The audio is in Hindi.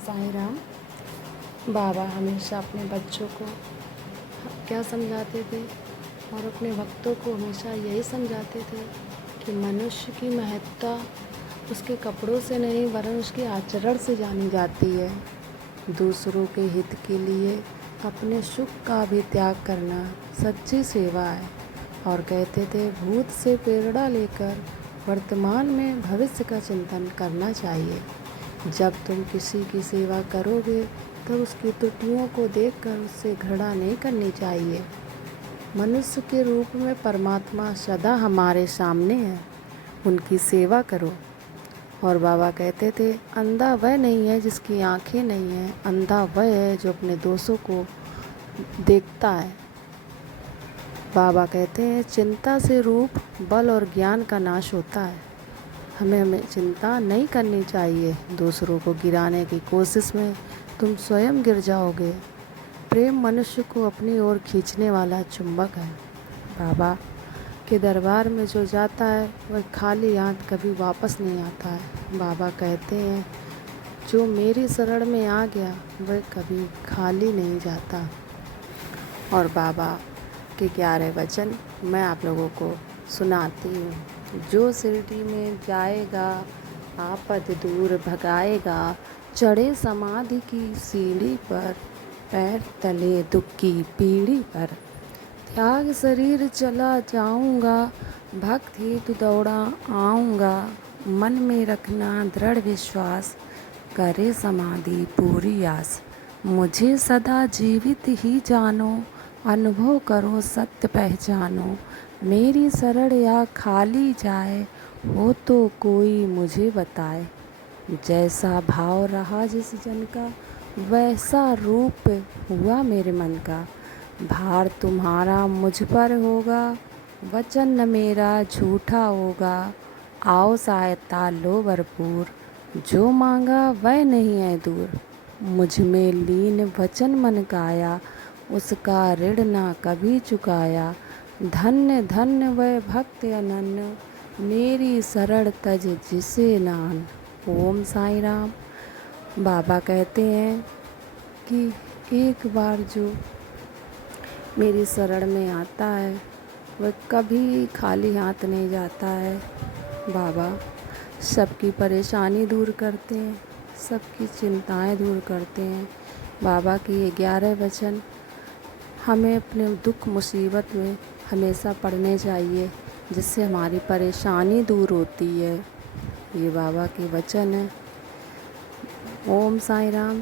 साईं राम। बाबा हमेशा अपने बच्चों को क्या समझाते थे और अपने भक्तों को हमेशा यही समझाते थे कि मनुष्य की महत्ता उसके कपड़ों से नहीं वरन उसके आचरण से जानी जाती है। दूसरों के हित के लिए अपने सुख का भी त्याग करना सच्ची सेवा है। और कहते थे भूत से प्रेरणा लेकर वर्तमान में भविष्य का चिंतन करना चाहिए। जब तुम किसी की सेवा करोगे तो उसकी त्रुटियों को देखकर उससे घृणा नहीं करनी चाहिए। मनुष्य के रूप में परमात्मा सदा हमारे सामने है, उनकी सेवा करो। और बाबा कहते थे अंधा वह नहीं है जिसकी आंखें नहीं हैं, अंधा वह है जो अपने दोषों को देखता है। बाबा कहते हैं चिंता से रूप, बल और ज्ञान का नाश होता है। हमें चिंता नहीं करनी चाहिए। दूसरों को गिराने की कोशिश में तुम स्वयं गिर जाओगे। प्रेम मनुष्य को अपनी ओर खींचने वाला चुंबक है। बाबा के दरबार में जो जाता है वह खाली हाथ कभी वापस नहीं आता है। बाबा कहते हैं जो मेरी शरण में आ गया वह कभी खाली नहीं जाता। और बाबा के 11 वचन मैं आप लोगों को सुनाती हूँ। जो शिरडी में जाएगा आपद दूर भगाएगा, चढ़े समाधि की सीढ़ी पर, पैर तले दुख की पीढ़ी पर। त्याग शरीर चला जाऊंगा, भक्त हेतु दौड़ा आऊँगा, मन में रखना दृढ़ विश्वास, करे समाधि पूरी आस। मुझे सदा जीवित ही जानो, अनुभव करो सत्य पहचानो। मेरी शरण या खाली जाए, हो तो कोई मुझे बताए। जैसा भाव रहा जिस जन का, वैसा रूप हुआ मेरे मन का। भार तुम्हारा मुझ पर होगा, वचन न मेरा झूठा होगा। आओ सहायता लो भरपूर, जो मांगा वह नहीं है दूर। मुझ में लीन वचन मन काया, उसका ऋण ना कभी चुकाया। धन्य धन्य वह भक्त अनन्य, मेरी शरण तज जिसे नान। ओम साईं राम। बाबा कहते हैं कि एक बार जो मेरी शरण में आता है वह कभी खाली हाथ नहीं जाता है। बाबा सबकी परेशानी दूर करते हैं, सबकी चिंताएं दूर करते हैं। बाबा की ये 11 वचन हमें अपने दुख मुसीबत में हमेशा पढ़ने चाहिए, जिससे हमारी परेशानी दूर होती है। ये बाबा के वचन है। ओम साईं राम।